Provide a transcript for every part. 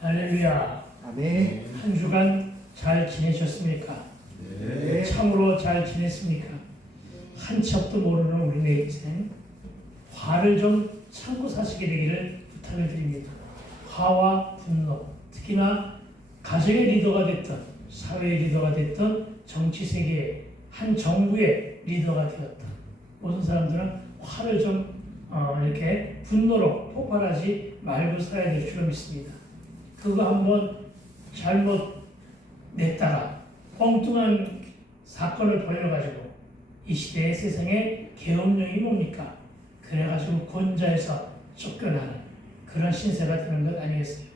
할렐루야. 아멘. 한 주간 잘 지내셨습니까? 네. 참으로 잘 지냈습니까? 한 첩도 모르는 우리의 인생, 화를 좀 참고 사시게 되기를 부탁을 드립니다. 화와 분노, 특히나 가정의 리더가 됐던, 사회의 리더가 됐던, 정치 세계의 한 정부의 리더가 되었던 모든 사람들은 화를 좀 이렇게 분노로 폭발하지 말고 살아야 될 줄로 믿습니다. 그거 한번 잘못 냈다가 엉뚱한 사건을 벌여가지고 이 시대의 세상에 계엄령이 뭡니까? 그래가지고 권자에서 쫓겨나는 그런 신세가 되는 것 아니겠어요?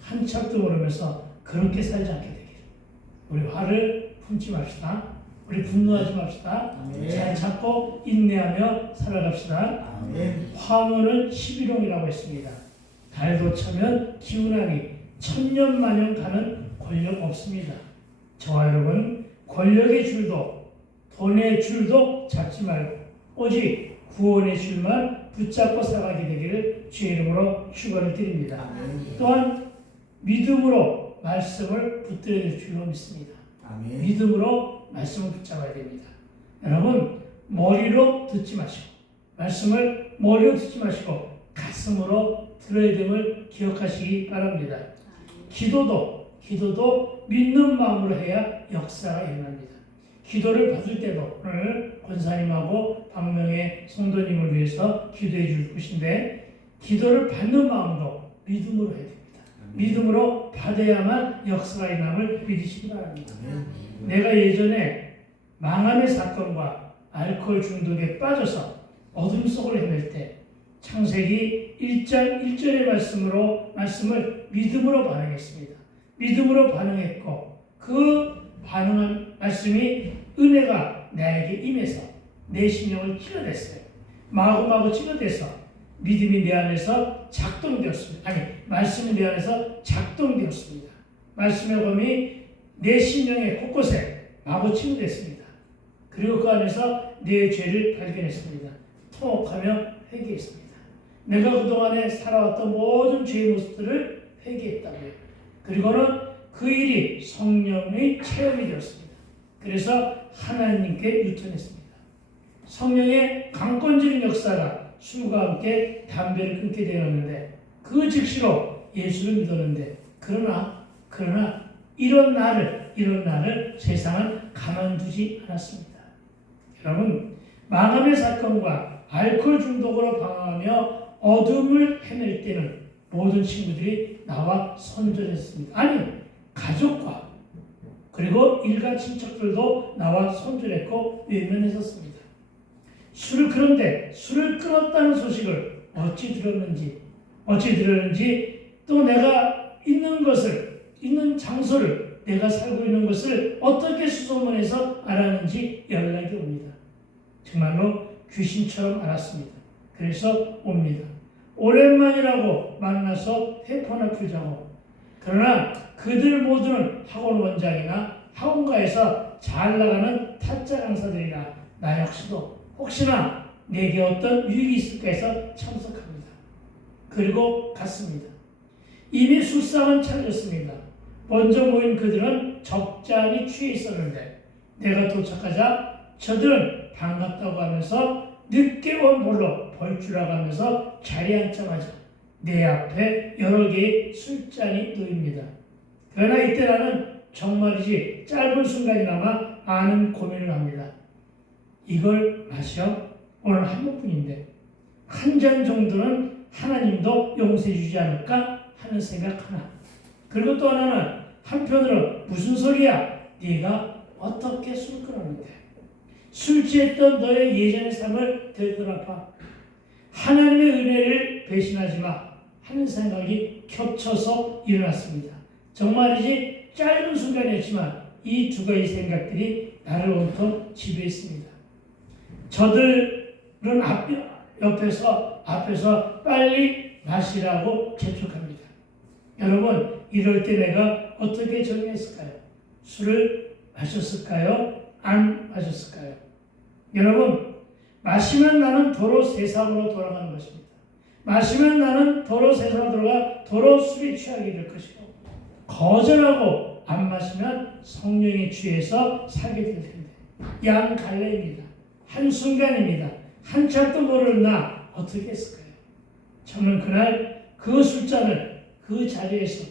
한 척도 모르면서 그렇게 살지 않게 되기를. 우리 화를 품지 맙시다. 우리 분노하지 맙시다. 아멘. 잘 참고 인내하며 살아갑시다. 아멘. 화문은 11홍이라고 했습니다. 달도 차면 기운하니 천년만년 가는 권력 없습니다. 저와 여러분, 권력의 줄도 돈의 줄도 잡지 말고 오직 구원의 줄만 붙잡고 살아가게 되기를 주의 이름으로 축원을 드립니다. 아멘. 또한 믿음으로 말씀을 붙들어야 될 줄로 믿습니다. 아멘. 믿음으로 말씀을 붙잡아야 됩니다. 여러분, 머리로 듣지 마시고 말씀을 머리로 듣지 마시고 가슴으로 들어야 됨을 기억하시기 바랍니다. 기도도 믿는 마음으로 해야 역사가 일어납니다. 기도를 받을 때도 오늘 권사님하고 박명의 성도님을 위해서 기도해 줄 것인데 기도를 받는 마음도 믿음으로 해야 됩니다. 믿음으로 받아야만 역사가 일어남을 믿으시기 바랍니다. 내가 예전에 망함의 사건과 알코올 중독에 빠져서 어둠 속을 헤맬 때 창세기 1장 1절의 말씀을 믿음으로 반응했습니다. 믿음으로 반응했고 그 반응한 말씀이 은혜가 나에게 임해서 내 심령을 찔러댔어요. 마구마구 찔러대서 믿음이 내 안에서 작동되었습니다. 말씀이 내 안에서 작동되었습니다. 말씀의 검이 내 심령의 곳곳에 마구 찔러댔습니다. 그리고 그 안에서 내 죄를 발견했습니다. 통곡하며 회개했습니다. 내가 그동안에 살아왔던 모든 죄의 모습들을 회개했다고요. 그리고는 그 일이 성령의 체험이 되었습니다. 그래서 하나님께 유턴했습니다. 성령의 강권적인 역사가 술과 함께 담배를 끊게 되었는데 그 즉시로 예수를 믿었는데 그러나 이런 나를 세상은 가만두지 않았습니다. 여러분, 망함의 사건과 알코올 중독으로 방황하며 어둠을 헤맬 때는 모든 친구들이 나와 손절했습니다. 가족과 그리고 일가 친척들도 나와 손절했고 외면했었습니다. 그런데 술을 끊었다는 소식을 어찌 들었는지 또 내가 있는 장소를 내가 살고 있는 것을 어떻게 수소문해서 알았는지 연락이 옵니다. 정말로 귀신처럼 알았습니다. 그래서 옵니다. 오랜만이라고 만나서 회포나 풀자고. 그러나 그들 모두는 학원 원장이나 학원가에서 잘 나가는 타짜 강사들이라 나 역시도 혹시나 내게 어떤 유익이 있을까 해서 참석합니다. 그리고 갔습니다. 이미 술상은 차렸습니다. 먼저 모인 그들은 적잖이 취해 있었는데 내가 도착하자 저들은 반갑다고 하면서 늦게 온 볼로 벌주라가면서 자리에 앉자마자 내 앞에 여러 개의 술잔이 놓입니다. 그러나 이때 나는 정말이지 짧은 순간이나마 아는 고민을 합니다. 이걸 마셔? 오늘 한 번뿐인데 한 잔 정도는 하나님도 용서해 주지 않을까 하는 생각 하나. 그리고 또 하나는 한편으로 무슨 소리야? 네가 어떻게 술 끊었는데? 술 취했던 너의 예전의 삶을 되돌아봐. 하나님의 은혜를 배신하지 마 하는 생각이 겹쳐서 일어났습니다. 정말이지 짧은 순간이었지만 이 두 가지 생각들이 나를 온통 지배했습니다. 저들은 앞에서 빨리 마시라고 재촉합니다. 여러분, 이럴 때 내가 어떻게 정리했을까요? 술을 마셨을까요? 안 마셨을까요? 여러분, 마시면 나는 도로 세상으로 돌아가는 것입니다. 마시면 나는 도로 세상으로 돌아가 도로 술에 취하게 될 것이고 거절하고 안 마시면 성령에 취해서 살게 될 텐데 양 갈래입니다. 한순간입니다. 한참도 모르는 나 어떻게 했을까요? 저는 그날 그 술잔을 그 자리에서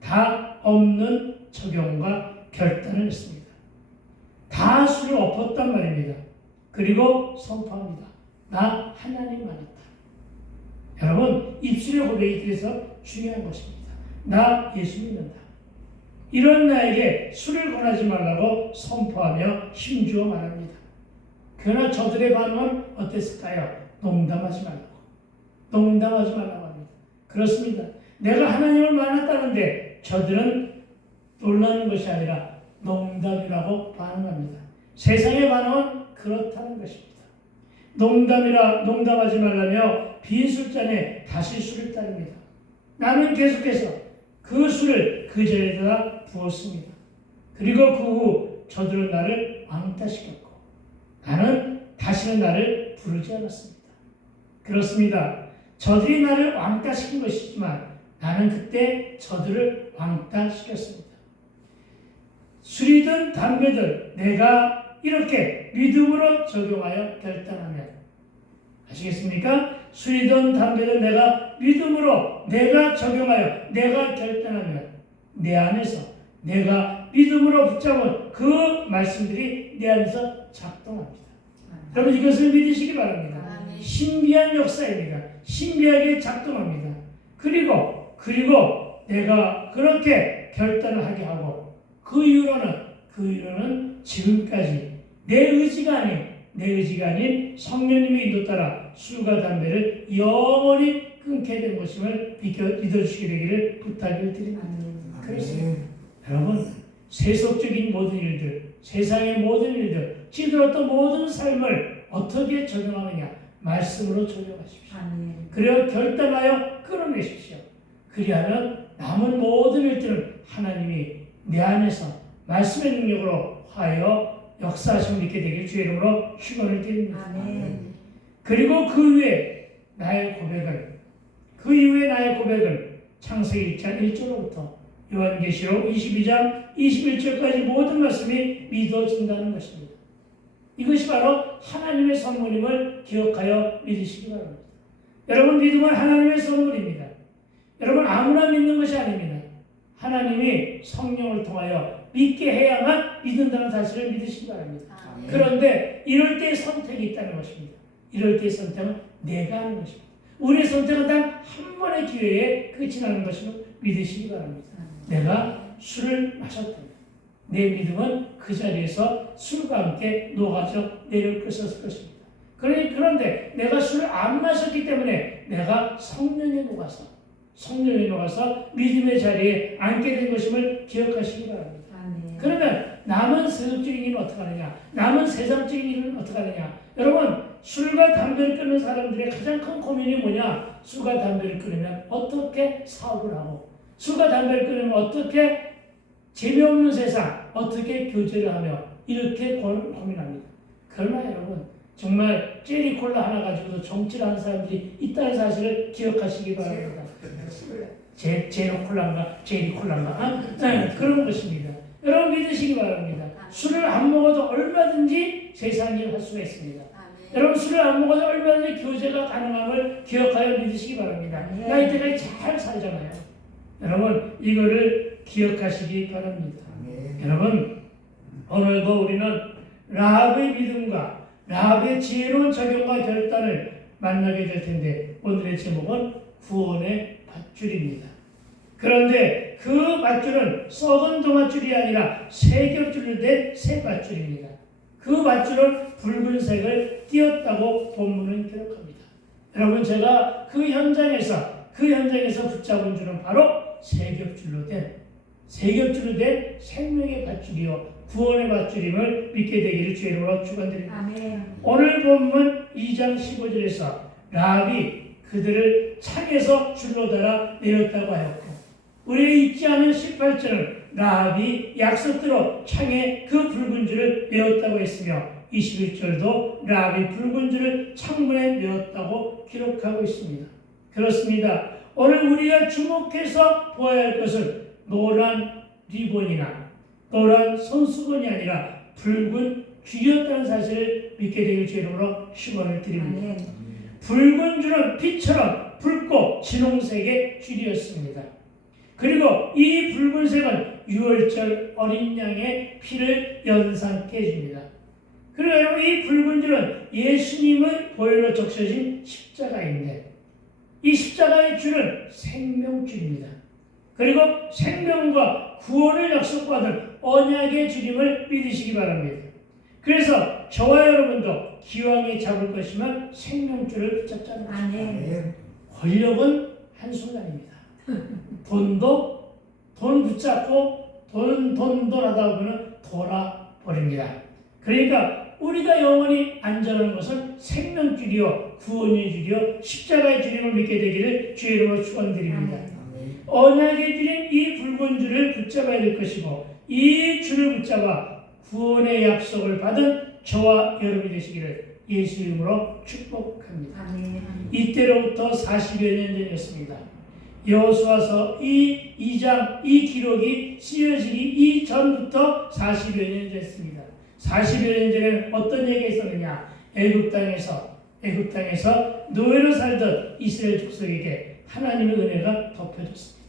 다 없는 적용과 결단을 했습니다. 다 술을 엎었단 말입니다. 그리고 선포합니다. 나 하나님 만났다. 여러분, 입술의 고백이 그래서 중요한 것입니다. 나 예수 믿는다. 이런 나에게 술을 권하지 말라고 선포하며 힘주어 말합니다. 그러나 저들의 반응은 어땠을까요? 농담하지 말라고. 농담하지 말라고 합니다. 그렇습니다. 내가 하나님을 만났다는데 저들은 놀라는 것이 아니라 농담이라고 반응합니다. 세상의 반응은 그렇다는 것입니다. 농담하지 말라며 빈 술잔에 다시 술을 따릅니다. 나는 계속해서 그 술을 그 자리에다 부었습니다. 그리고 그 후 저들은 나를 왕따시켰고 나는 다시는 나를 부르지 않았습니다. 그렇습니다. 저들이 나를 왕따시킨 것이지만 나는 그때 저들을 왕따시켰습니다. 술이든 담배든 내가 이렇게 믿음으로 적용하여 결단하면, 아시겠습니까? 술이든 담배든 내가 믿음으로 내가 적용하여 내가 결단하면 내 안에서 내가 믿음으로 붙잡은 그 말씀들이 내 안에서 작동합니다. 여러분 이것을 믿으시기 바랍니다. 신비한 역사입니다. 신비하게 작동합니다. 그리고 내가 그렇게 결단을 하게 하고 그 이유로는 지금까지 내 의지가 아닌 성령님의 인도 따라 술과 담배를 영원히 끊게 된 것임을 믿어주시게 되기를 부탁을 드립니다. 그렇습니다. 여러분, 세속적인 모든 일들, 세상의 모든 일들, 찌들었던 모든 삶을 어떻게 적용하느냐? 말씀으로 적용하십시오. 그리고 결단하여 끌어내십시오. 그리하면 남은 모든 일들은 하나님이 내 안에서 말씀의 능력으로 하여 역사하심을 믿게 되길 주의 이름으로 축원을 드립니다. 그리고 그 이후에 나의 고백을 창세기 1장 1절로부터 요한계시록 22장 21절까지 모든 말씀이 믿어진다는 것입니다. 이것이 바로 하나님의 선물임을 기억하여 믿으시기 바랍니다. 여러분, 믿음은 하나님의 선물입니다. 여러분, 아무나 믿는 것이 아닙니다. 하나님이 성령을 통하여 믿게 해야만 믿는다는 사실을 믿으시기 바랍니다. 그런데 이럴 때 선택이 있다는 것입니다. 이럴 때의 선택은 내가 하는 것입니다. 우리의 선택은 단 한 번의 기회에 끝이 나는 것임을 믿으시기 바랍니다. 내가 술을 마셨다면 내 믿음은 그 자리에서 술과 함께 녹아져 내려 끓었을 것입니다. 그런데 내가 술을 안 마셨기 때문에 내가 성령에 녹아서 믿음의 자리에 앉게 된 것임을 기억하시기 바랍니다. 그러면 남은 세속적인 일은 어떻게 하느냐? 남은 세상적인 일은 어떻게 하느냐? 여러분, 술과 담배를 끊는 사람들의 가장 큰 고민이 뭐냐? 술과 담배를 끊으면 어떻게 사업을 하고, 술과 담배를 끊으면 어떻게 재미없는 세상, 어떻게 교제를 하며 이렇게 고민합니다. 그러나 여러분, 정말 제리콜라 하나 가지고도 정치를 하는 사람들이 있다는 사실을 기억하시기 바랍니다. 제리콜라인가? 네, 그런 것입니다. 여러분 믿으시기 바랍니다. 술을 안 먹어도 얼마든지 세상 일을 할 수가 있습니다. 여러분, 술을 안 먹어도 얼마든지 교제가 가능함을 기억하여 믿으시기 바랍니다. 나 이때까지 잘 살잖아요. 여러분, 이거를 기억하시기 바랍니다. 여러분, 오늘도 우리는 라합의 믿음과 라합의 지혜로운 적용과 결단을 만나게 될 텐데, 오늘의 제목은 구원의 밧줄입니다. 그런데 그 밧줄은 썩은 동아줄이 아니라 새 겹줄로 된 새 밧줄입니다. 그 밧줄은 붉은색을 띄었다고 본문은 기록합니다. 여러분, 제가 그 현장에서 붙잡은 줄은 바로 새 겹줄로 된 생명의 밧줄이요 구원의 밧줄임을 믿게 되기를 주의 이름으로 축원드립니다. 오늘 본문 2장 15절에서 라합이 그들을 창에서 줄로 달아 내렸다고 하였고, 우리의 잊지 않은 18절은 라합이 약속대로 창에 그 붉은 줄을 메었다고 했으며, 21절도 라합이 붉은 줄을 창문에 메었다고 기록하고 있습니다. 그렇습니다. 오늘 우리가 주목해서 보아야 할 것은 노란 리본이나 노란 손수건이 아니라 붉은 줄이었다는 사실을 믿게 되길 주 이름으로 축원을 드립니다. 붉은 줄은 빛처럼 붉고 진홍색의 줄이었습니다. 그리고 이 붉은색은 유월절 어린 양의 피를 연상케 해줍니다. 그리고 여러분, 이 붉은 줄은 예수님의 보혈로 적셔진 십자가인데, 이 십자가의 줄은 생명줄입니다. 그리고 생명과 구원을 약속받은 언약의 줄임을 믿으시기 바랍니다. 그래서 저와 여러분도 기왕에 잡을 것이면 생명줄을 붙잡자는 것입니다. 권력은 한순간입니다. 돈 붙잡고 돈돌아다 보면 돌아버립니다. 그러니까 우리가 영원히 안전한 것은 생명줄이요 구원의 줄이요 십자가의 줄임을 믿게 되기를 주의 이름으로 축원드립니다. 언약의 줄인 이 붉은 줄을 붙잡아야 될 것이고, 이 줄을 붙잡아 구원의 약속을 받은 저와 여러분이 되시기를 예수 이름으로 축복합니다. 이때로부터 40여 년 전이었습니다. 여호수아서 이 2장 이 기록이 쓰여지기 이전부터 40여 년 됐습니다. 40여 년 전에는 어떤 얘기가 있었느냐? 애굽 땅에서 노예로 살던 이스라엘 족속에게 하나님의 은혜가 덮여졌습니다.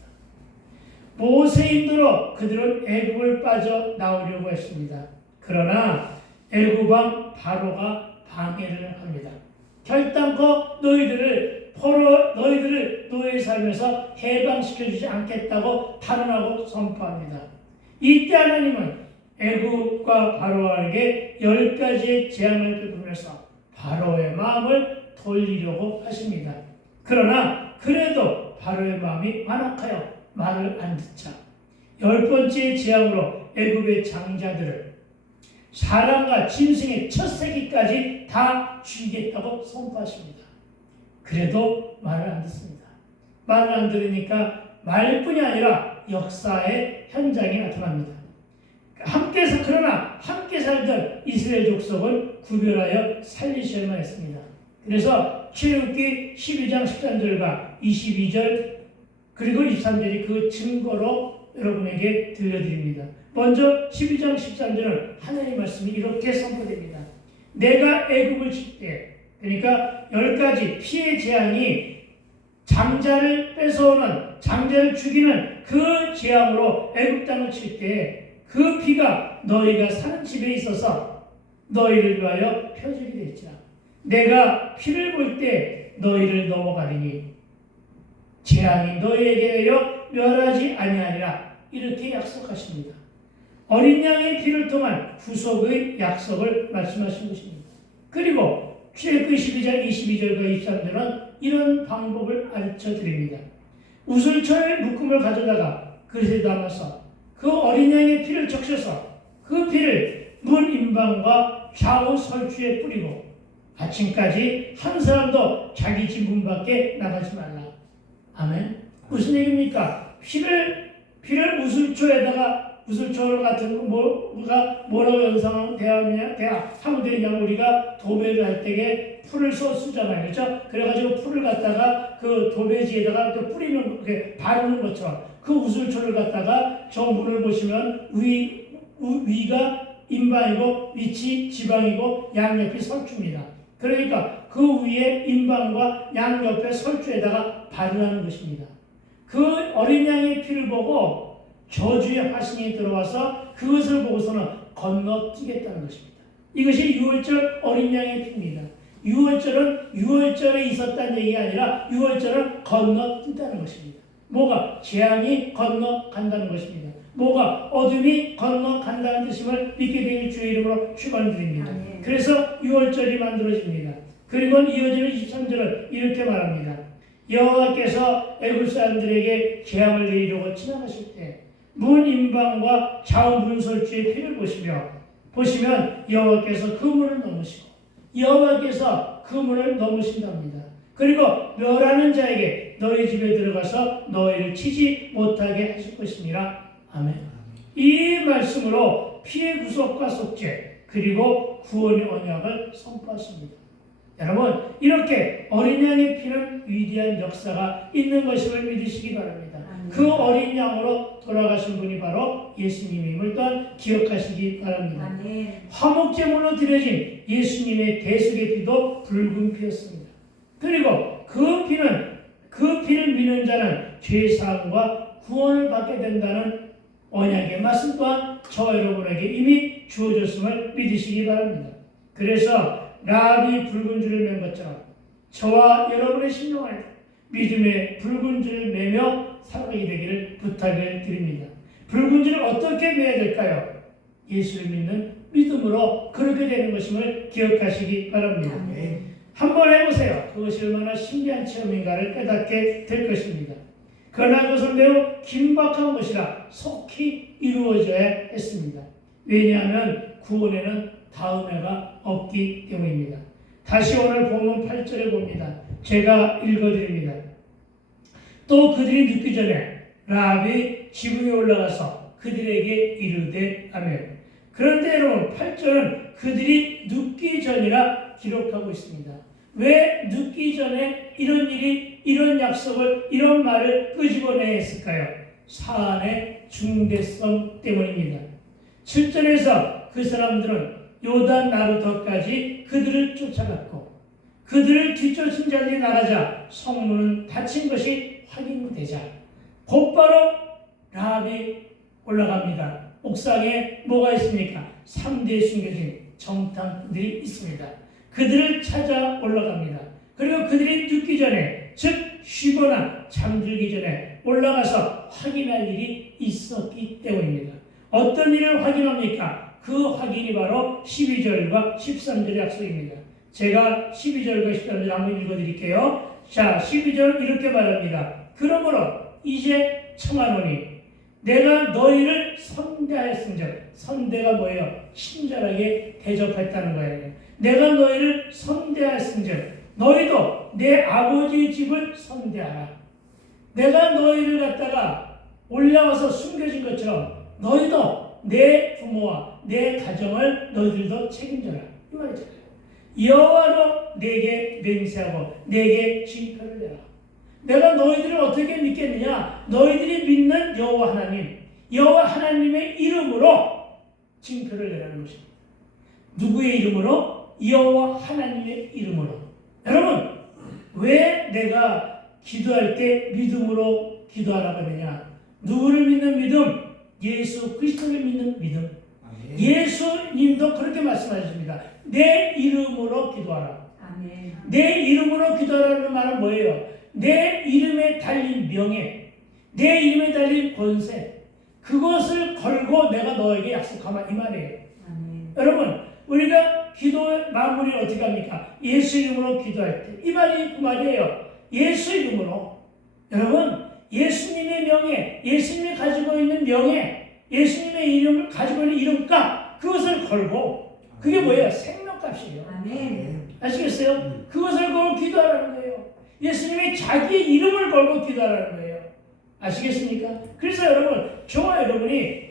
모세 인도로 그들은 애굽을 빠져나오려고 했습니다. 그러나 애굽 왕 바로가 방해를 합니다. 결단코 너희들을 노예 삶에서 해방시켜주지 않겠다고 단언하고 선포합니다. 이때 하나님은 애굽과 바로에게 10가지의 재앙을 베푸면서 바로의 마음을 돌리려고 하십니다. 그러나 그래도 바로의 마음이 완악하여 말을 안 듣자 10번째 재앙으로 애굽의 장자들을 사람과 짐승의 첫 새끼까지 다 죽이겠다고 선포하십니다. 그래도 말을 안 듣습니다. 말을 안 들으니까 말뿐이 아니라 역사의 현장이 나타납니다. 그러나 함께 살던 이스라엘 족속은 구별하여 살리셔야만 했습니다. 그래서 출애굽기 12장 13절과 22절 그리고 23절이 그 증거로 여러분에게 들려드립니다. 먼저 12장 13절은 하나님의 말씀이 이렇게 선포됩니다. 내가 애굽을 칠 때, 그러니까 10가지 피해 재앙이 장자를 뺏어오는, 장자를 죽이는 그 재앙으로 애굽 땅을 칠 때 그 피가 너희가 사는 집에 있어서 너희를 위하여 표적이 되지라. 내가 피를 볼 때 너희를 넘어가리니 재앙이 너희에게 내려 멸하지 아니하리라. 이렇게 약속하십니다. 어린 양의 피를 통한 구속의 약속을 말씀하신 것입니다. 그리고 출애굽기 12장 22절과 23절은 이런 방법을 가르쳐 드립니다. 우슬초의 묶음을 가져다가 그릇에 담아서 그 어린 양의 피를 적셔서 그 피를 문 임방과 좌우 설주에 뿌리고 아침까지 한 사람도 자기 집 문 밖에 나가지 말라. 아멘. 무슨 얘기입니까? 피를 우슬초에다가 우슬초 같은 뭐가 뭐라고 연상하면 하면 되냐면 우리가 도배를 할 때에 풀을 쓰잖아요, 그렇죠? 그래가지고 풀을 갖다가 그 도배지에다가 뿌리는 그렇게 바르는 것처럼 그 우슬초를 갖다가 저 문을 보시면 위가 임방이고 밑이 지방이고 양옆이 설주입니다. 그러니까 그 위에 임방과 양옆에 설주에다가 바르라는 것입니다. 그 어린 양의 피를 보고 저주의 화신이 들어와서 그것을 보고서는 건너뛰겠다는 것입니다. 이것이 유월절 어린 양의 피입니다. 유월절은 유월절에 있었다는 얘기가 아니라 유월절은 건너뛴다는 것입니다. 뭐가? 재앙이 건너간다는 것입니다. 뭐가? 어둠이 건너간다는 뜻임을 믿게 되길 주의 이름으로 축원드립니다. 그래서 유월절이 만들어집니다. 그리고 이어지는 23절은 이렇게 말합니다. 여호와께서 애굽 사람들에게 재앙을 내리려고 지나가실 때 문 임방과 좌우 문설주의 피를 보시면 여호와께서 그 문을 넘으시고 여호와께서 그 문을 넘으신답니다. 그리고 멸하는 자에게 너희 집에 들어가서 너희를 치지 못하게 하실 것이니라. 아멘. 이 말씀으로 피의 구속과 속죄 그리고 구원의 언약을 선포하십니다. 여러분, 이렇게 어린 양의 피는 위대한 역사가 있는 것임을 믿으시기 바랍니다. 그 어린 양으로 돌아가신 분이 바로 예수님임을 또한 기억하시기 바랍니다. 화목제물로 드려진 예수님의 대속의 피도 붉은 피였습니다. 그리고 그 피를 믿는 자는 죄사함과 구원을 받게 된다는 언약의 말씀 또한 저와 여러분에게 이미 주어졌음을 믿으시기 바랍니다. 그래서 라합이 붉은 줄을 맨 것처럼 저와 여러분의 심령을 믿음의 붉은 줄을 매며 살아가게 되기를 부탁을 드립니다. 붉은 줄을 어떻게 매야 될까요? 예수를 믿는 믿음으로 그렇게 되는 것임을 기억하시기 바랍니다. 한번 해보세요. 그것이 얼마나 신비한 체험인가를 깨닫게 될 것입니다. 그러나 그것은 매우 긴박한 것이라 속히 이루어져야 했습니다. 왜냐하면 구원에는 다음 해가 없기 때문입니다. 다시 오늘 본문 8절에 봅니다. 제가 읽어드립니다. 또 그들이 눕기 전에 라합이 지붕에 올라가서 그들에게 이르되 아멘. 그런데 여러분 8절은 그들이 눕기 전이라 기록하고 있습니다. 왜 눕기 전에 이런 약속을 이런 말을 끄집어내야 했을까요? 사안의 중대성 때문입니다. 7절에서 그 사람들은 요단 나루터까지 그들을 쫓아갔고 그들을 뒤쫓은 자들이 나가자 성문은 닫힌 것이 확인되자 곧바로 라합이 올라갑니다. 옥상에 뭐가 있습니까? 3대 숨겨진 정탐꾼들이 있습니다. 그들을 찾아 올라갑니다. 그리고 그들이 눕기 전에 즉 쉬거나 잠들기 전에 올라가서 확인할 일이 있었기 때문입니다. 어떤 일을 확인합니까? 그 확인이 바로 12절과 13절의 약속입니다. 제가 12절과 13절 한번 읽어드릴게요. 자, 12절은 이렇게 말합니다. 그러므로 이제 청하노니 내가 너희를 선대하였은즉, 선대가 뭐예요? 친절하게 대접했다는 거예요. 내가 너희를 선대하였은즉 너희도 내 아버지의 집을 선대하라. 내가 너희를 갖다가 올라와서 숨겨진 것처럼 너희도 내 부모와 내 가정을 너희들도 책임져라. 이 말이잖아요. 여호와로 내게 맹세하고 내게 징표를 내라. 내가 너희들을 어떻게 믿겠느냐? 너희들이 믿는 여호와 하나님, 여호와 하나님의 이름으로 징표를 내라는 것입니다. 누구의 이름으로? 여호와 하나님의 이름으로. 여러분, 왜 내가 기도할 때 믿음으로 기도하라고 하느냐? 누구를 믿는 믿음? 예수 그리스도를 믿는 믿음. 아멘. 예수님도 그렇게 말씀하셨습니다. 내 이름으로 기도하라. 아멘. 내 이름으로 기도하라는 말은 뭐예요? 내 이름에 달린 명예, 내 이름에 달린 권세, 그것을 걸고 내가 너에게 약속하마, 이 말이에요. 아멘. 여러분, 우리가 기도의 마무리를 어떻게 합니까? 예수 이름으로 기도할 때 이 말이 그 말이에요. 예수 이름으로. 여러분, 예수님의 명예, 예수님이 가지고 있는 명예, 예수님의 이름을 가지고 있는 이름값, 그것을 걸고, 그게 뭐예요? 생명값이에요. 아멘. 아시겠어요? 그것을 걸고 기도하라는 거예요. 예수님이 자기의 이름을 걸고 기도하라는 거예요. 아시겠습니까? 그래서 여러분, 저와 여러분이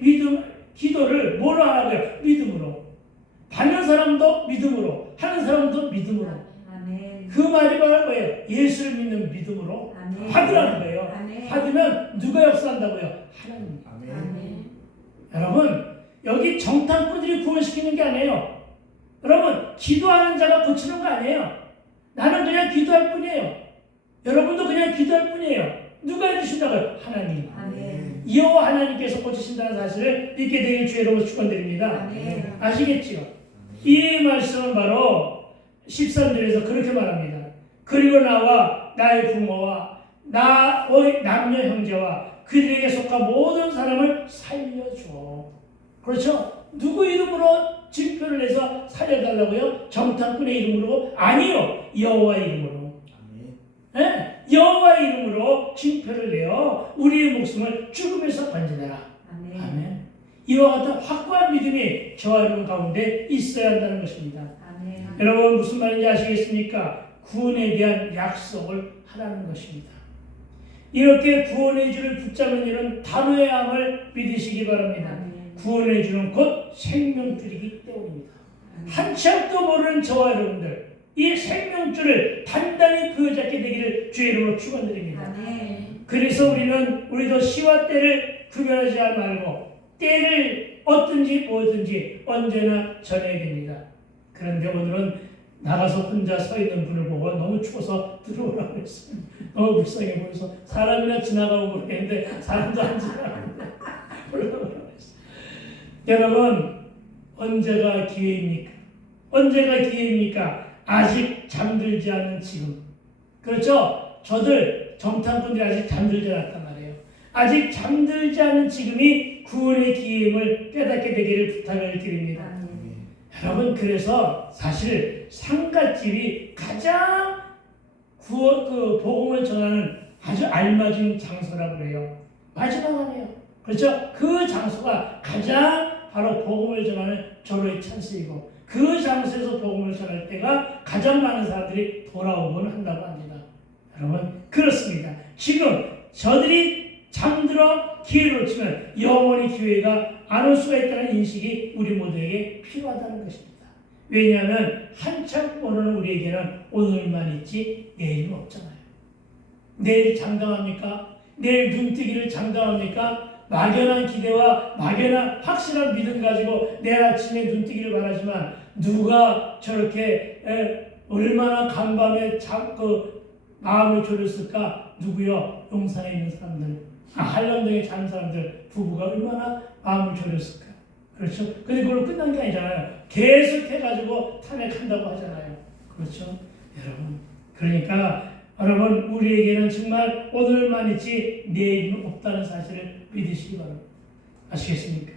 기도를 뭐로 하라고요? 믿음으로. 받는 사람도 믿음으로, 하는 사람도 믿음으로. 아멘. 그 말이 바로 뭐예요? 예수를 믿는 믿음으로 받으라는 거예요. 아멘. 받으면 누가 역사한다고요? 하나님. 아멘. 여러분, 여기 정탐꾼들이 구원시키는 게 아니에요. 여러분, 기도하는 자가 고치는 거 아니에요. 나는 그냥 기도할 뿐이에요. 여러분도 그냥 기도할 뿐이에요. 누가 해주신다고요? 하나님. 아멘. 여호와 하나님께서 고치신다는 사실을 믿게 되길 주의 이름으로 축원드립니다. 아멘. 아시겠지요? 이 말씀은 바로 13절에서 그렇게 말합니다. 그리고 나와 나의 부모와 나의 남녀 형제와 그들에게 속한 모든 사람을 살려줘. 그렇죠? 누구 이름으로 징표를 내서 살려달라고요? 정탐꾼의 이름으로? 아니요. 여호와 이름으로. 네? 여호와 이름으로 징표를 내어 우리의 목숨을 죽음에서 건져내라. 아멘. 아멘. 이와 같은 확고한 믿음이 저와 여러분 가운데 있어야 한다는 것입니다. 아멘. 여러분 무슨 말인지 아시겠습니까? 구원에 대한 약속을 하라는 것입니다. 이렇게 구원의 줄을 붙잡는 일은 단호의 함을 믿으시기 바랍니다. 아멘. 구원의 줄은 곧 생명줄이기 때문입니다. 아멘. 한치 앞도 모르는 저와 여러분들, 이 생명줄을 단단히 그어잡게 되기를 주의 이름으로 축원드립니다. 아멘. 그래서 우리도 시와 때를 구별하지 말고 때를 어떤지 뭐든지 언제나 전해야 됩니다. 그런데 오늘은 나가서 혼자 서 있는 분을 보고 너무 추워서 들어오라고 했어요. 너무 불쌍해 보여서 사람이나 지나가고 그랬는데 사람도 안 지나가는데 올라오라고 했어요. 여러분, 언제가 기회입니까? 언제가 기회입니까? 아직 잠들지 않은 지금. 그렇죠? 저들 정탐꾼들이 아직 잠들지 않았단 말이에요. 아직 잠들지 않은 지금이 구원의 기회임을 깨닫게 되기를 부탁을 드립니다. 여러분, 그래서 사실 상갓집이 가장 복음을 전하는 아주 알맞은 장소라고 해요. 마지막 아니에요. 그렇죠? 그 장소가 가장 바로 복음을 전하는 절호의 찬스이고 그 장소에서 복음을 전할 때가 가장 많은 사람들이 돌아오곤 한다고 합니다. 여러분, 그렇습니다. 지금 저들이 잠들어 기회를 놓치면 영원히 기회가 안 올 수가 있다는 인식이 우리 모두에게 필요하다는 것입니다. 왜냐하면 한참 오는 우리에게는 오늘만 있지 내일은 없잖아요. 내일 장담합니까? 내일 눈뜨기를 장담합니까? 막연한 기대와 막연한 확실한 믿음 가지고 내일 아침에 눈뜨기를 바라지만 누가 저렇게 얼마나 간밤에 마음을 졸였을까? 누구요? 용산에 있는 사람들, 한남동에 사는 사람들 부부가 얼마나 마음을 졸였을까? 그렇죠? 근데 그걸로 끝난 게 아니잖아요. 계속 해가지고 탄핵한다고 하잖아요. 그렇죠? 여러분, 그러니까 여러분, 우리에게는 정말 오늘만 있지 내일은 없다는 사실을 믿으시기 바랍니다. 아시겠습니까?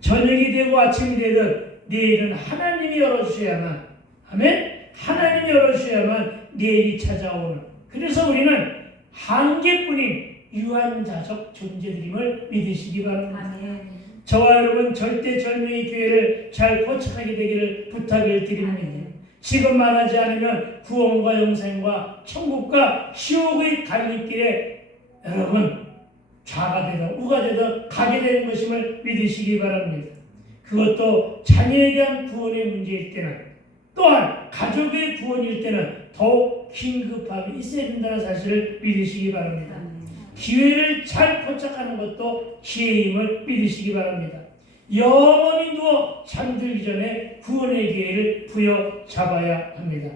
저녁이 되고 아침이 되든 내일은 하나님이 열어주셔야만, 아멘? 하나님이 열어주셔야만 내일이 찾아오는, 그래서 우리는 한계뿐인 유한자적 존재들임을 믿으시기 바랍니다. 아멘. 저와 여러분 절대 절명의 교회를 잘 포착하게 되기를 부탁을 드립니다. 지금 말하지 않으면 구원과 영생과 천국과 지옥의 갈림길에 여러분 좌가 되든 우가 되든 가게 되는 것임을 믿으시기 바랍니다. 그것도 자녀에 대한 구원의 문제일 때는 또한 가족의 구원일 때는 더욱 긴급함이 있어야 된다는 사실을 믿으시기 바랍니다. 기회를 잘 포착하는 것도 기회임을 믿으시기 바랍니다. 영원히 누워 잠들기 전에 구원의 기회를 부여잡아야 합니다.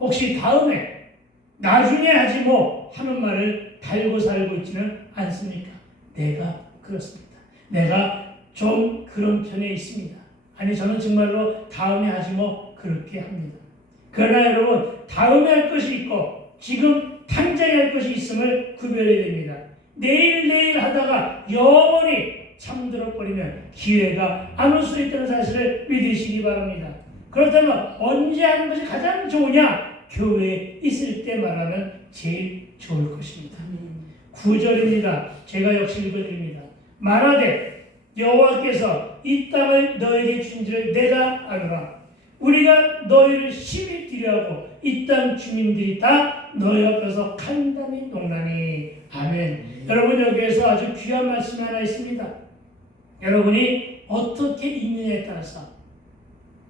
혹시 다음에 나중에 하지 뭐 하는 말을 달고 살고 있지는 않습니까? 내가 그렇습니다. 내가 좀 그런 편에 있습니다. 아니, 저는 정말로 다음에 하지 뭐 그렇게 합니다. 그러나 여러분, 다음에 할 것이 있고 지금 당장에 할 것이 있음을 구별해야 됩니다. 내일 하다가 영원히 잠들어 버리면 기회가 안 올 수 있다는 사실을 믿으시기 바랍니다. 그렇다면 언제 하는 것이 가장 좋으냐? 교회에 있을 때 말하면 제일 좋을 것입니다. 9절입니다. 제가 역시 읽어드립니다. 말하되 여호와께서 이 땅을 너에게 주신 줄 내가 아노라. 우리가 너희를 심히 기려하고 이 땅 주민들이 다 너희 앞에서 간담이 농나니. 아멘. 여러분, 여기에서 아주 귀한 말씀이 하나 있습니다. 여러분이 어떻게 읽느냐에 따라서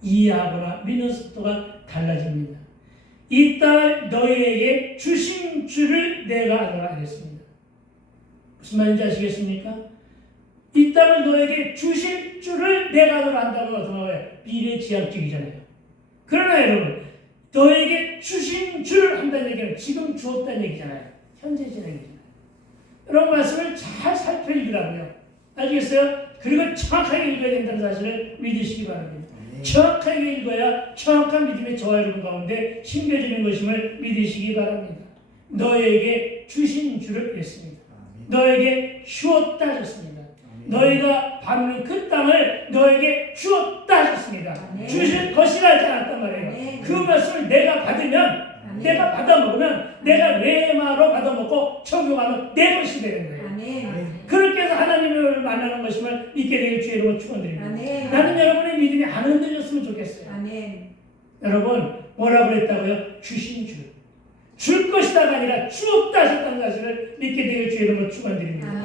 이해하거나 믿는 속도가 달라집니다. 이 땅을 너희에게 주신 줄을 내가 알아라 그랬습니다. 무슨 말인지 아시겠습니까? 이 땅을 너에게 주실 줄을 내가 한다고 어떤 거예요? 미래지향적이잖아요. 그러나 여러분, 너에게 주신 줄 한다는 얘기는 지금 주었다는 얘기잖아요. 현재 진행이잖아요. 이런 말씀을 잘 살펴 읽으라고요. 아시겠어요? 그리고 정확하게 읽어야 된다는 사실을 믿으시기 바랍니다. 정확하게 읽어야 정확한 믿음의 저와 여러분 가운데 심겨지는 것임을 믿으시기 바랍니다. 너에게 주신 줄을 했습니다. 너에게 주었다 하셨습니다. 너희가 받는 그 땅을 너에게 주었다 하셨습니다. 주실 것이라 하지 않았단 말이에요. 그 말씀을 내가 받으면, 내가 받아먹으면, 내가 레마로 받아먹고 적용하면 내 것이 되는 거예요. 그렇게 해서 하나님을 만나는 것임을 믿게 되길 주의 이름으로 축원드립니다. 나는 여러분의 믿음이 안 흔들렸으면 좋겠어요. 여러분, 뭐라고 했다고요? 주신 줄 것이다가 아니라 주었다 하셨다는 사실을 믿게 되길 주의 이름으로 축원드립니다.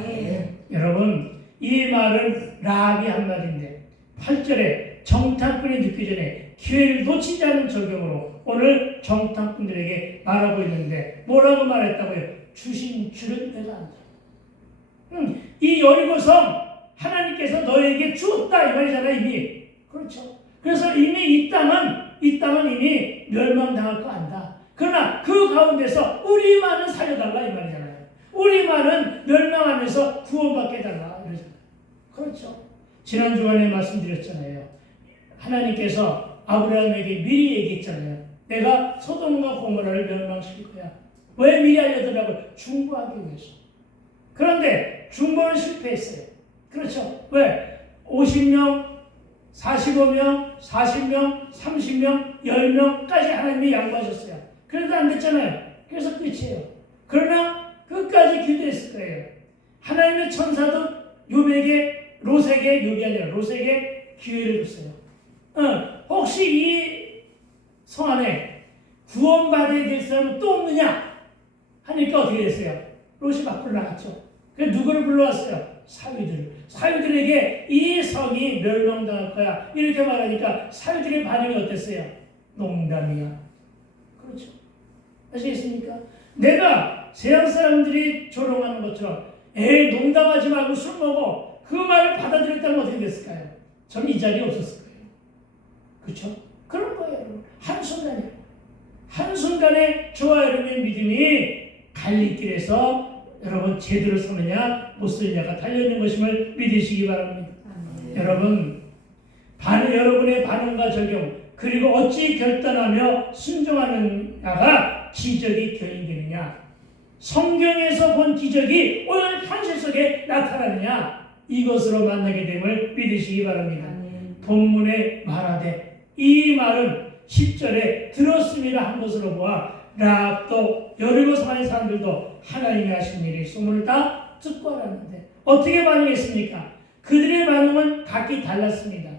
여러분, 이 말은 라합이 한 말인데 8절에 정탐꾼이 늦기 전에 기회를 놓치지 않은 적용으로 오늘 정탐꾼들에게 말하고 있는데 뭐라고 말했다고요? 주신 줄을 내가 안다. 이 여리고성 하나님께서 너에게 주었다 이 말이잖아요. 이미. 그렇죠. 그래서 이미 이 땅은 이미 멸망당할 거 안다. 그러나 그 가운데서 우리만은 살려달라 이 말이잖아요. 우리만은 멸망하면서 구원받게 해달라 이러잖아요. 그렇죠. 지난 주간에 말씀드렸잖아요. 하나님께서 아브라함에게 미리 얘기했잖아요. 내가 소돔과 고모라를 멸망시킬 거야. 왜 미리 알려드리라고? 중보하기 위해서. 그런데 중보는 실패했어요. 그렇죠. 왜? 50명, 45명, 40명, 30명, 10명까지 하나님이 양보하셨어요. 그래도 안 됐잖아요. 그래서 끝이에요. 그러나 끝까지 기도했을 거예요. 하나님의 천사도 욥에게, 롯에게, 욥이 아니라 롯에게 기회를 줬어요. 혹시 이 성 안에 구원받아야 될 사람은 또 없느냐? 하니까 어떻게 됐어요? 롯이 밖으로 나갔죠. 그래서 누구를 불러왔어요? 사위들을. 사위들에게 이 성이 멸망당할 거야. 이렇게 말하니까 사위들의 반응이 어땠어요? 농담이야. 그렇죠. 아시겠습니까? 내가 세상 사람들이 조롱하는 것처럼 농담하지 말고 술 먹어. 그 말을 받아들였다면 어떻게 됐을까요? 저는 이 자리에 없었을 거예요. 그렇죠? 그런 거예요. 한순간이에요. 한순간에 저와 여러분의 믿음이 갈림길에서 여러분 제대로 서느냐 못 서느냐가 달려있는 것임을 믿으시기 바랍니다. 여러분 여러분의 반응과 적용 그리고 어찌 결단하며 순종하느냐가 기적이 견인되느냐, 성경에서 본 기적이 오늘 현실 속에 나타나느냐, 이것으로 만나게 됨을 믿으시기 바랍니다. 본문에 말하되 이 말은 10절에 들었습니다 한 것으로 보아 라합도 여리고 성의 사람들도 하나님이 하신 일이 소문을 다 듣고 알았는데 어떻게 반응했습니까? 그들의 반응은 각기 달랐습니다.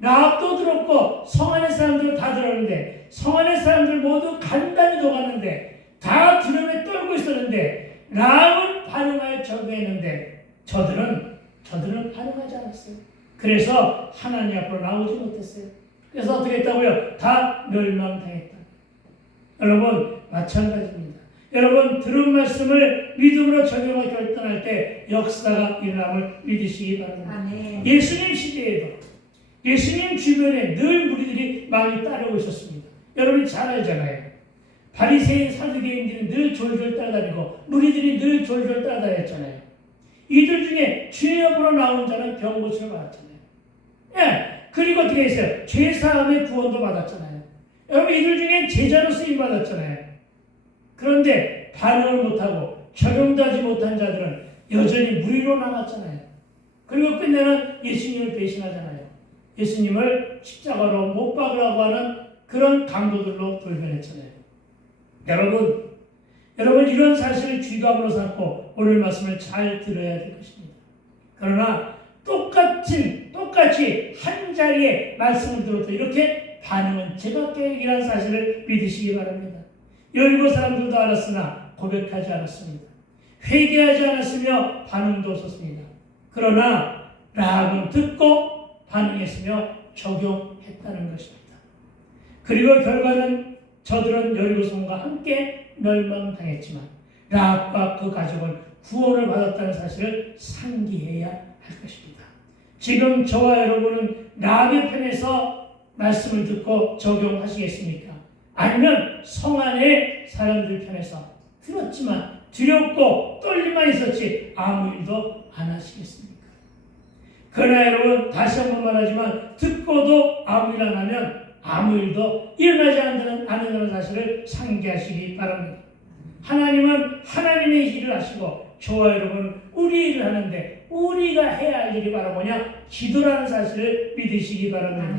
라합도 들었고 성 안의 사람들 다 들었는데 성 안의 사람들 모두 간단히 녹았는데 다 두려움에 떨고 있었는데 라합은 반응하여 적응했는데 저들은 반응하지 않았어요. 그래서 하나님 앞으로 나오지 못했어요. 그래서 어떻게 했다고요? 다 멸망당했다. 여러분 마찬가지입니다. 여러분 들은 말씀을 믿음으로 적용하고 결단할 때 역사가 일어남을 믿으시기 바랍니다. 아멘. 예수님 시대에도 예수님 주변에 늘 무리들이 많이 따르고 있었습니다. 여러분이 잘 알잖아요. 바리새인 사두개인들이 늘 졸졸 따라다니고 무리들이 늘 졸졸 따라다녔잖아요. 이들 중에 주의 앞으로 나온 자는 병고침을 받았잖아요. 예. 그리고 어떻게 했어요? 죄사함의 구원도 받았잖아요. 여러분 이들 중에 제자로 쓰임 받았잖아요. 그런데 반응을 못하고 적용도 하지 못한 자들은 여전히 무리로 남았잖아요. 그리고 끝내는 예수님을 배신하잖아요. 예수님을 십자가로 못 박으라고 하는 그런 강도들로 돌변했잖아요. 여러분 이런 사실을 귀감으로 삼고 오늘 말씀을 잘 들어야 될 것입니다. 그러나 똑같이 한 자리에 말씀을 들어도 이렇게 반응은 제각각이라는 사실을 믿으시기 바랍니다. 여리고 사람들도 알았으나 고백하지 않았습니다. 회개하지 않았으며 반응도 없었습니다. 그러나 라합은 듣고 반응했으며 적용했다는 것입니다. 그리고 결과는 저들은 여리고성과 함께 멸망당했지만 라합과 그 가족은 구원을 받았다는 사실을 상기해야 할 것입니다. 지금 저와 여러분은 라합의 편에서 말씀을 듣고 적용하시겠습니까? 아니면 성 안의 사람들 편에서 들었지만 두렵고 떨림만 있었지 아무 일도 안 하시겠습니까? 그러나 여러분 다시 한번 말하지만 듣고도 아무 일 안 하면 아무 일도 일어나지 않는다는 사실을 상기하시기 바랍니다. 하나님은 하나님의 일을 하시고 저와 여러분은 우리 일을 하는데 우리가 해야 할 일이 바로 뭐냐? 기도라는 사실을 믿으시기 바랍니다.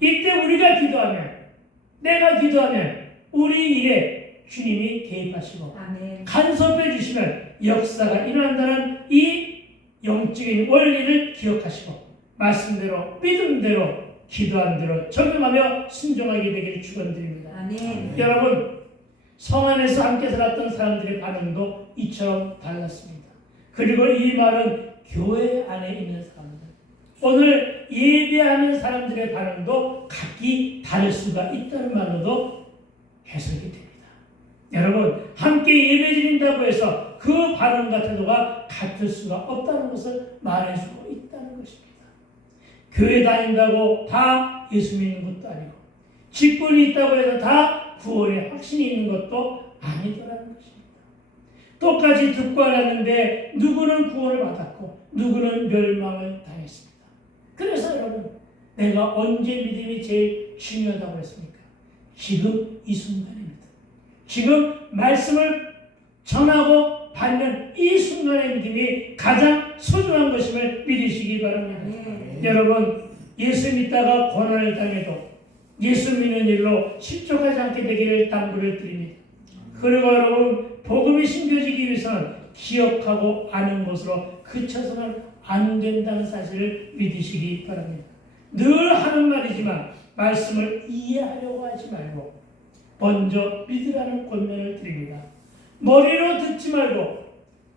이때 우리가 기도하면 내가 기도하면 우리 일에 주님이 개입하시고 간섭해 주시면 역사가 일어난다는 이 영적인 원리를 기억하시고 말씀대로 믿음대로 기도한 대로 적용하며 순종하게 되기를 축원드립니다. 여러분 성 안에서 함께 살았던 사람들의 반응도 이처럼 달랐습니다. 그리고 이 말은 교회 안에 있는 사람들, 오늘 예배하는 사람들의 반응도 각기 다를 수가 있다는 말로도 해석이 됩니다. 여러분, 함께 예배 드린다고 해서 그 발언과 태도가 같을 수가 없다는 것을 말해주고 있다는 것입니다. 교회 다닌다고 다 예수 믿는 것도 아니고, 직분이 있다고 해서 다 구원의 확신이 있는 것도 아니더라는 것입니다. 똑같이 듣고 알았는데 누구는 구원을 받았고 누구는 멸망을 당했습니다. 그래서 여러분, 내가 언제 믿음이 제일 중요하다고 했습니까? 지금 이 순간입니다. 지금 말씀을 전하고 받는 이 순간의 믿음이 가장 소중한 것임을 믿으시기 바랍니다. 여러분, 예수 믿다가 고난을 당해도 예수 믿는 일로 실족하지 않게 되기를 당부를 드립니다. 그리고 여러분, 복음이 심겨지기 위해서는 기억하고 아는 것으로 그쳐서는 안 된다는 사실을 믿으시기 바랍니다. 늘 하는 말이지만 말씀을 이해하려고 하지 말고 먼저 믿으라는 권면을 드립니다. 머리로 듣지 말고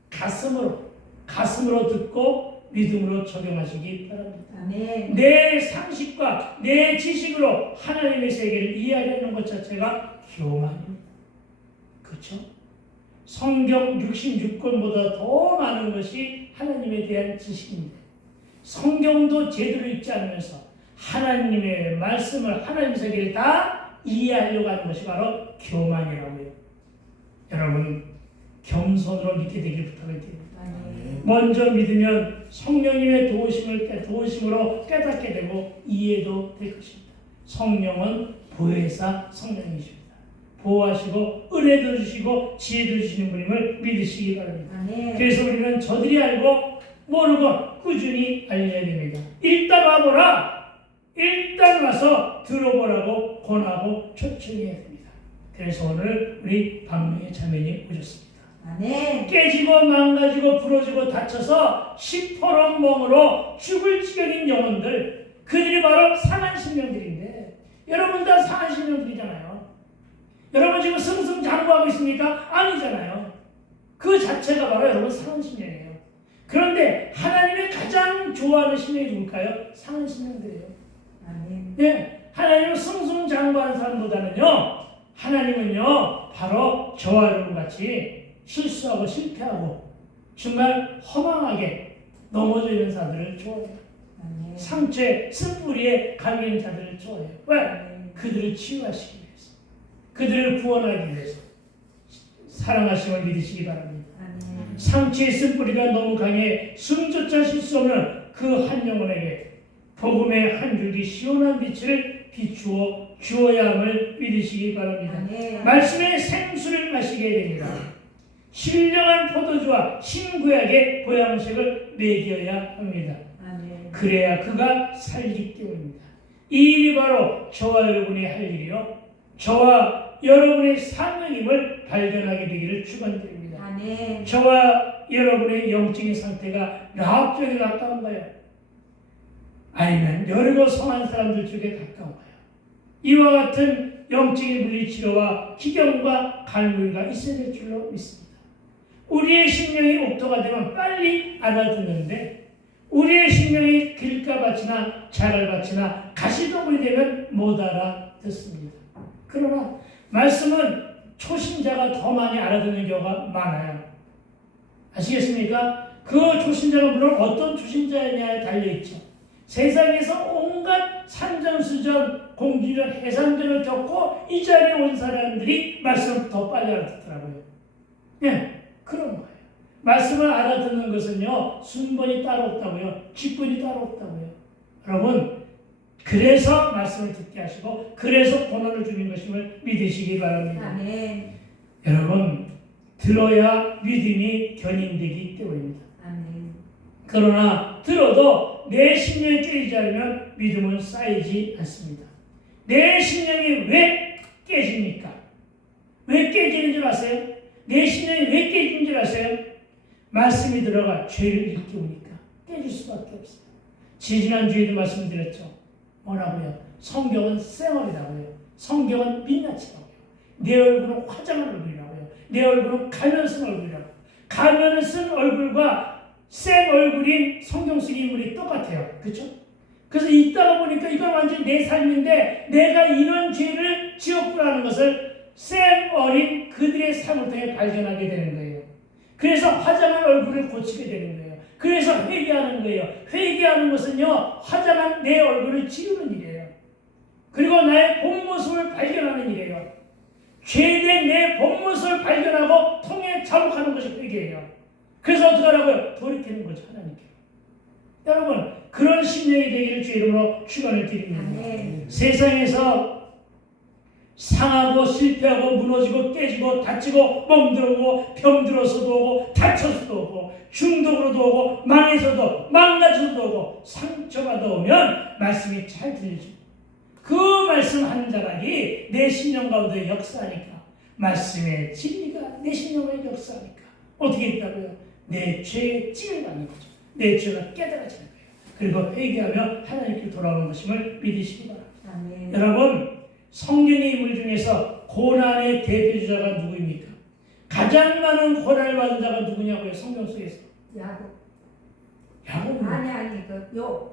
가슴으로 듣고 믿음으로 적용하시기 바랍니다. 아멘. 내 상식과 내 지식으로 하나님의 세계를 이해하려는 것 자체가 교만입니다. 그렇죠? 성경 66권보다 더 많은 것이 하나님에 대한 지식입니다. 성경도 제대로 읽지 않으면서 하나님의 말씀을, 하나님의 세계를 다 이해하려고 하는 것이 바로 교만이라고요. 여러분, 겸손으로 믿게 되길 부탁을 드립니다. 먼저 믿으면 성령님의 도우심으로 깨닫게 되고 이해도 될 것입니다. 성령은 보혜사 성령이십니다. 보호하시고 은혜도 주시고 지혜도 주시는 분임을 믿으시기 바랍니다. 그래서 우리는 저들이 알고 모르고 꾸준히 알려야 됩니다. 일단 와보라. 일단 와서 들어보라고 권하고 초청해야 됩니다. 그래서 오늘 우리 박명의 자매님 오셨습니다. 아멘. 깨지고 망가지고 부러지고 다쳐서 시퍼런멍으로 죽을 지경인 영혼들, 그들이 바로 상한 심령들인데, 여러분 다 상한 심령들이잖아요. 여러분 지금 승승장구하고 있습니까? 아니잖아요. 그 자체가 바로 여러분 상한 심령이에요. 그런데 하나님이 가장 좋아하는 심령이 누굴까요? 상한 심령들이에요. 아멘. 네, 하나님은 승승장구하는 사람보다는요, 하나님은요 바로 저와 여러분 같이 실수하고 실패하고 정말 허망하게 넘어져 있는 자들을 좋아해요. 아멘. 상처에 쓴뿌리에 갈리는 자들을 좋아해요. 왜? 그들을 치유하시기 위해서, 그들을 구원하기 위해서 사랑하심을 믿으시기 바랍니다. 아멘. 상처에 쓴뿌리가 너무 강해 숨조차 쉴 수 없는 그 한 영혼에게 복음의 한 줄기 시원한 빛을 비추어 주어야 함을 믿으시기 바랍니다. 아멘. 말씀의 생수를 마시게 됩니다. 신령한 포도주와 신구약의 보양식을 먹여야 합니다. 아멘. 그래야 그가 살기 때문입니다. 이 일이 바로 저와 여러분이 할 일이요, 저와 여러분의 사명임을 발견하게 되기를 축원드립니다. 아멘. 저와 여러분의 영적인 상태가 라합 쪽에 가까운가요? 아니면 여리고 성한 사람들 쪽에 가까운가요? 이와 같은 영적인 물리치료와 기경과 갈무리가 있어야 될 줄로 믿습니다. 우리의 심령이 옥토가 되면 빨리 알아듣는데, 우리의 심령이 길가밭이나 자랄밭이나 가시덤불이 되면 못 알아듣습니다. 그러나 말씀은 초신자가 더 많이 알아듣는 경우가 많아요. 아시겠습니까? 그 초신자가 물론 어떤 초신자냐에 달려있죠. 세상에서 온갖 산전수전, 공주전, 해산전을 겪고 이 자리에 온 사람들이 말씀을 더 빨리 알아듣더라고요. 예, 그런 거예요. 말씀을 알아듣는 것은요, 순번이 따로 없다고요, 직분이 따로 없다고요. 여러분, 그래서 말씀을 듣게 하시고 그래서 권한을 주는 것임을 믿으시기 바랍니다. 아멘. 여러분, 들어야 믿음이 견인되기 때문입니다. 아멘. 그러나 들어도 내 심령이 깨지지 않으면 믿음은 쌓이지 않습니다. 내 심령이 왜 깨집니까? 왜 깨지는 줄 아세요? 내 심령이 왜 깨지는 줄 아세요? 말씀이 들어가 죄를 일깨우니까 깨질 수밖에 없어요. 지난주에도 말씀드렸죠. 뭐라고요? 성경은 쌩얼이라고요. 성경은 민낯이라고요. 내 얼굴은 화장한 얼굴이라고요. 내 얼굴은 가면 쓴 얼굴이라고요. 가면을 쓴 얼굴과 생 얼굴인 성경 쓰기 인물이 똑같아요. 그렇죠? 그래서 읽다가 보니까 이건 완전히 내 삶인데 내가 이런 죄를 지었구나는 것을 쌤 어린 그들의 삶을 통해 발견하게 되는 거예요. 그래서 화장한 얼굴을 고치게 되는 거예요. 그래서 회개하는 거예요. 회개하는 것은요, 화장한 내 얼굴을 지우는 일이에요. 그리고 나의 본 모습을 발견하는 일이에요. 죄된 내 본 모습을 발견하고 통해 자복하는 것이 회개예요. 그래서 어떻게 하라고요? 돌이키는 거죠, 하나님께. 여러분, 그런 심령이 되기를 주 이름으로 축원을 드립니다. 세상에서 상하고 실패하고 무너지고 깨지고 다치고 멍들고 병들어서도 오고 다쳐서도 오고 중독으로도 오고 망해서도 망가져서도 오고 상처가 더 오면 말씀이 잘 들리죠. 그 말씀 한 자락이 내 심령 가운데 역사하니까, 말씀의 진리가 내 심령 가운데 역사하니까 어떻게 있다고요? 내 죄의 찜을 받는 거죠. 내 죄가 깨달아지는 거예요. 그리고 회개하며 하나님께 돌아오는 것임을 믿으시기 바랍니다. 여러분, 성경의 인물 중에서 고난의 대표주자가 누구입니까? 가장 많은 고난을 받은 자가 누구냐고요? 성경 속에서. 야곱. 아니,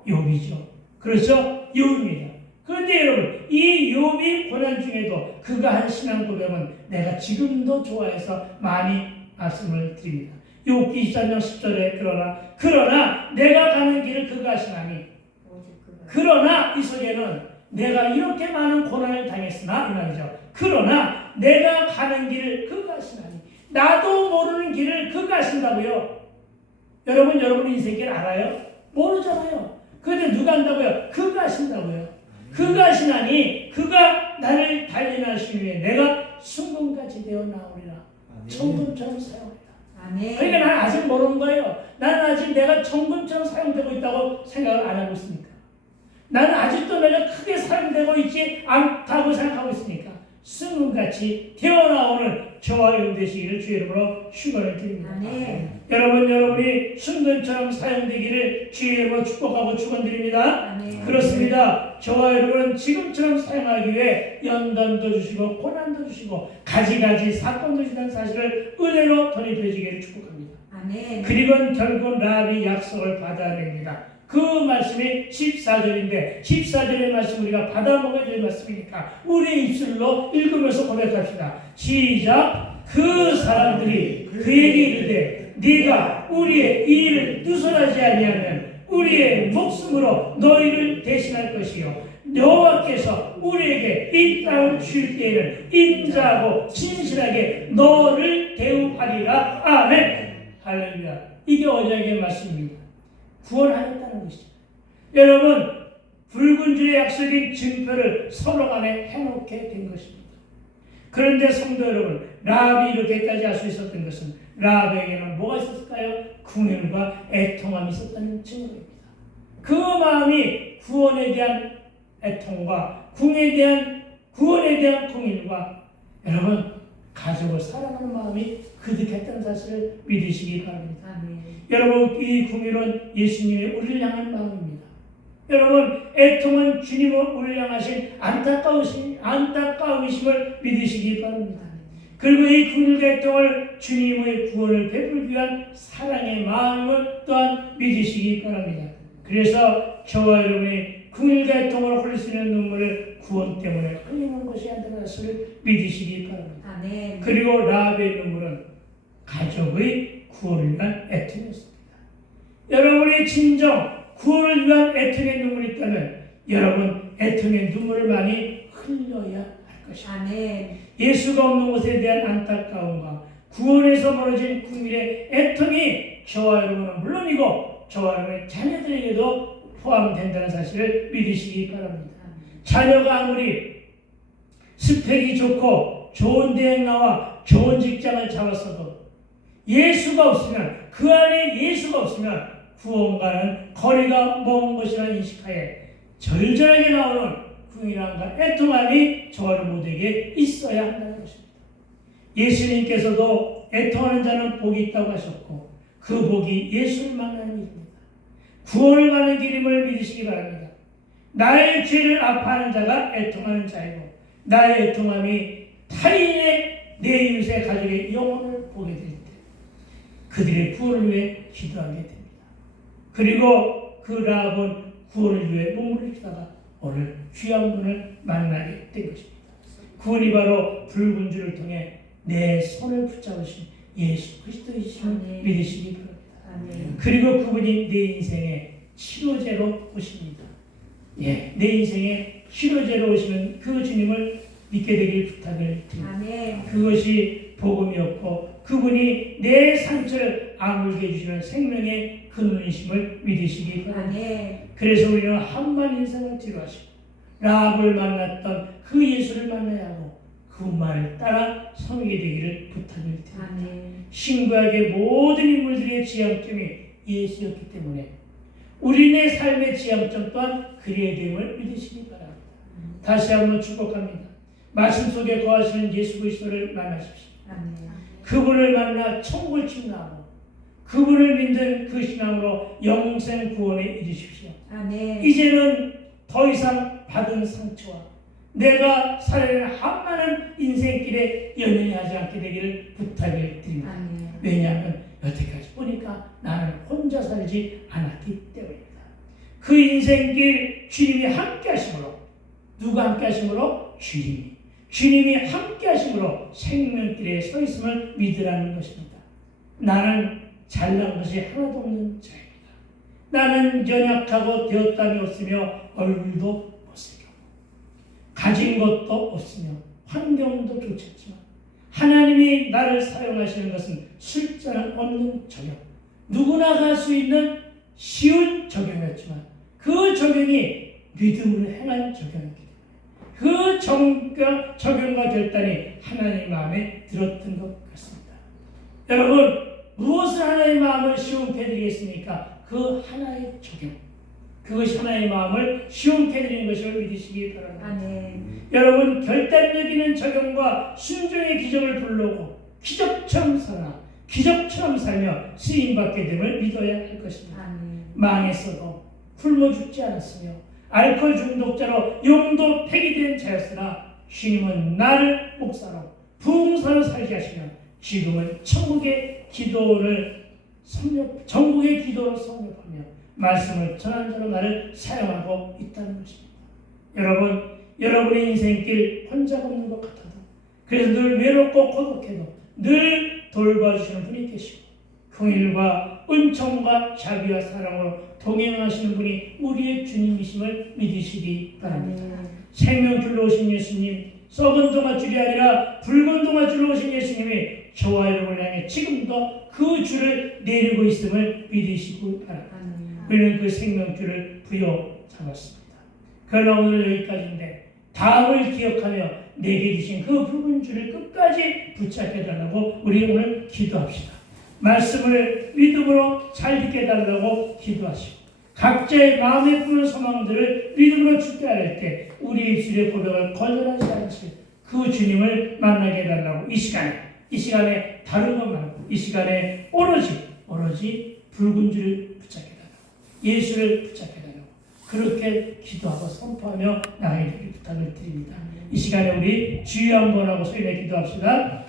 욥이죠. 그렇죠? 욥입니다. 그런데 여러분, 이 욥이 고난 중에도 그가 한 신앙 고백은 내가 지금도 좋아해서 많이 말씀을 드립니다. 욥기 23장 10절에 그러나 내가 가는 길을 그가 아시나니, 그러나 이 속에는 내가 이렇게 많은 고난을 당했으나 이 말이죠. 그러나 내가 가는 길을 그가 아시나니, 나도 모르는 길을 그가 아신다고요. 여러분 인생길 알아요? 모르잖아요. 그런데 누가 안다고요? 그가 아신다고요. 그가 아시나니 그가 나를 단련하시기 위해 내가 순금같이 되어 나오리라. 청금처럼 사용하리라. 그러니까 나는 아직 모르는 거예요. 나는 아직 내가 청금처럼 사용되고 있다고 생각을 안 하고 있으니까. 나는 아직도 내가 크게 사용되고 있지 않다고 생각하고 있으니까 순금같이 되어나오는 저와 여러분 되시기를 주의 이름으로 축원을 드립니다. 여러분이 순금처럼 사용되기를 주의 이름으로 축복하고 축원드립니다. 그렇습니다. 저와 여러분은 지금처럼 사용하기 위해 연단도 주시고 고난도 주시고 가지가지 사건도 주시는 사실을 은혜로 돌입해주기를 축복합니다. 그리고 결국 라합이 약속을 받아냅니다. 그 말씀이 14절인데 14절의 말씀 우리가 받아먹어야 될 말씀이니까 우리 입술로 읽으면서 고백합시다. 시작. 그 사람들이 그에게 이르되 네가 우리의 이 일을 누설하지 아니하면 우리의 목숨으로 너희를 대신할 것이요 여호와께서 우리에게 이 땅을 주실 때에는 인자하고 진실하게 너를 대우하리라. 아멘. 할렐루야. 이게 언약의 말씀입니다. 구원하겠다는 것이죠. 여러분, 붉은 줄의 약속인 증표를 서로 간에 해놓게 된 것입니다. 그런데 성도 여러분, 라합이 이렇게까지 할 수 있었던 것은 라합에게는 뭐가 있었을까요? 궁율과 애통함이 있었다는 증거입니다. 그 마음이 구원에 대한 애통과 구원에 대한 궁율과 여러분 가족을 사랑하는 마음이 그득했다는 사실을 믿으시기 바랍니다. 여러분, 이 궁율은 예수님의 우리를 향한 마음입니다. 여러분, 애통은 주님을 우리를 향하신 안타까우심을 믿으시기 바랍니다. 그리고 이 궁율과 애통을 주님의 구원을 베풀기 위한 사랑의 마음을 또한 믿으시기 바랍니다. 그래서 저와 여러분이 궁율과 애통을 흘릴 수 있는 눈물을 구원 때문에 흘리는 것이 아니라는 것을 믿으시기 바랍니다. 그리고 라합의 눈물은 가족의 구원을 위한 애통이었습니다. 여러분이 진정 구원을 위한 애통의 눈물이 있다면 여러분 애통의 눈물을 많이 흘려야 할 것입니다. 예수가 없는 것에 대한 안타까움과 구원에서 벌어진 국민의 애통이 저와 여러분은 물론이고 저와 여러분의 자녀들에게도 포함된다는 사실을 믿으시기 바랍니다. 자녀가 아무리 스펙이 좋고 좋은 대학 나와 좋은 직장을 잡았어도 예수가 없으면, 그 안에 예수가 없으면 구원과는 거리가 먼 것이라는 인식하에 절절하게 나오는 궁이랑과 애통함이 저와 모두에게 있어야 한다는 것입니다. 예수님께서도 애통하는 자는 복이 있다고 하셨고 그 복이 예수를 만나는 일입니다. 구원을 가는 길임을 믿으시기 바랍니다. 나의 죄를 아파하는 자가 애통하는 자이고 나의 애통함이 타인의 내 이웃의 가족의 영혼을 보게 될 때 그들의 구원을 위해 기도하게 됩니다. 그리고 그 라합은 구원을 위해 몸부림치다가 오늘 귀한 분을 만나게 된 것입니다. 그분이 바로 붉은 줄을 통해 내 손을 붙잡으신 예수 그리스도이심을 아멘. 믿으시기 바랍니다. 아멘. 그리고 그분이 내 인생의 치료제로 오십니다. 예, 내 인생의 치료제로 오시는 그 주님을 믿게 되길 부탁을 드립니다. 아멘. 그것이 복음이었고 그분이 내 상처를 아물게 해주시는 생명의 근원이심을 믿으시기 바랍니다. 아멘. 그래서 우리는 한만 인생을 뒤로하시고 라합을 만났던 그 예수를 만나야 하고 그 말을 따라 섬기게 되기를 부탁을 드립니다. 아멘. 신구약의 모든 인물들의 지향점이 예수였기 때문에 우리네 삶의 지향점 또한 그리해야 됨을 믿으시기 바랍니다. 다시 한번 축복합니다. 말씀 속에 거하시는 예수 그리스도를 만나십시오. 아멘. 그분을 만나 천국을 침노하고 그분을 믿는 그 신앙으로 영생 구원에 이르십시오. 아멘. 이제는 더 이상 받은 상처와 내가 살아낸 한많은 인생길에 연연히 하지 않게 되기를 부탁을 드립니다. 아멘. 왜냐하면 여태까지 보니까 나는 혼자 살지 않았기 때문입니다. 그 인생길 주님이 함께 하심으로 누가 함께 하심으로? 주님이 함께 하심으로 생명길에 서 있음을 믿으라는 것입니다. 나는 잘난 것이 하나도 없는 자입니다. 나는 연약하고 되었담이 없으며 얼굴도 못생겼고 가진 것도 없으며 환경도 좋지 않지만 하나님이 나를 사용하시는 것은 술자는 없는 적용, 누구나 갈 수 있는 쉬운 적용이었지만 그 적용이 믿음으로 행한 적용이었기 때문에 그 적용과 결단이 하나님 마음에 들었던 것 같습니다. 여러분 무엇을 하나님 마음을 시원케 해드리겠습니까? 그 하나의 적용, 그것이 하나님의 마음을 시원케 해드리는 것을 믿으시기 바랍니다. 아멘. 여러분 결단력 있는 적용과 순종의 기적을 불러오고 기적처럼 살아 기적처럼 살며 쓰임받게 됨을 믿어야 할 것입니다. 아멘. 망했어도 굶어 죽지 않았으며 알코올 중독자로 영도 폐기된 자였으나 주님은 나를 목사로 부흥사로 살게 하시며 지금은 천국의 기도를 성립하며 말씀을 전하는 자로 나를 사용하고 있다는 것입니다. 여러분의 인생길 혼자 걷는 것 같아도 그래서 늘 외롭고 고독해도 늘 돌봐주시는 분이 계시고 긍휼과 은총과 자비와 사랑으로 동행하시는 분이 우리의 주님이심을 믿으시기 바랍니다. 생명줄로 오신 예수님, 썩은 동아줄이 아니라 붉은 동아줄로 오신 예수님이 저와 여러분을 향해 지금도 그 줄을 내리고 있음을 믿으시기 바랍니다. 우리는 그 생명줄을 부여잡았습니다. 그러나 오늘 여기까지인데 다음을 기억하며 내게 주신 그 붉은 줄을 끝까지 붙잡게 달라고 우리 오늘 기도합시다. 말씀을 믿음으로 잘 듣게 달라고 기도하시고 각자의 마음에 품은 소망들을 믿음으로 죽게 할 때 우리 입술의 고백을 거절하지 않으실 그 주님을 만나게 해달라고 이 시간에 다른 것 말고 이 시간에 오로지 붉은 줄을 붙잡게 달라고 예수를 붙잡게 달라고 그렇게 기도하고 선포하며 나가게 되길 부탁을 드립니다. 이 시간에 우리 주여 한번 하고 소리내 기도합시다.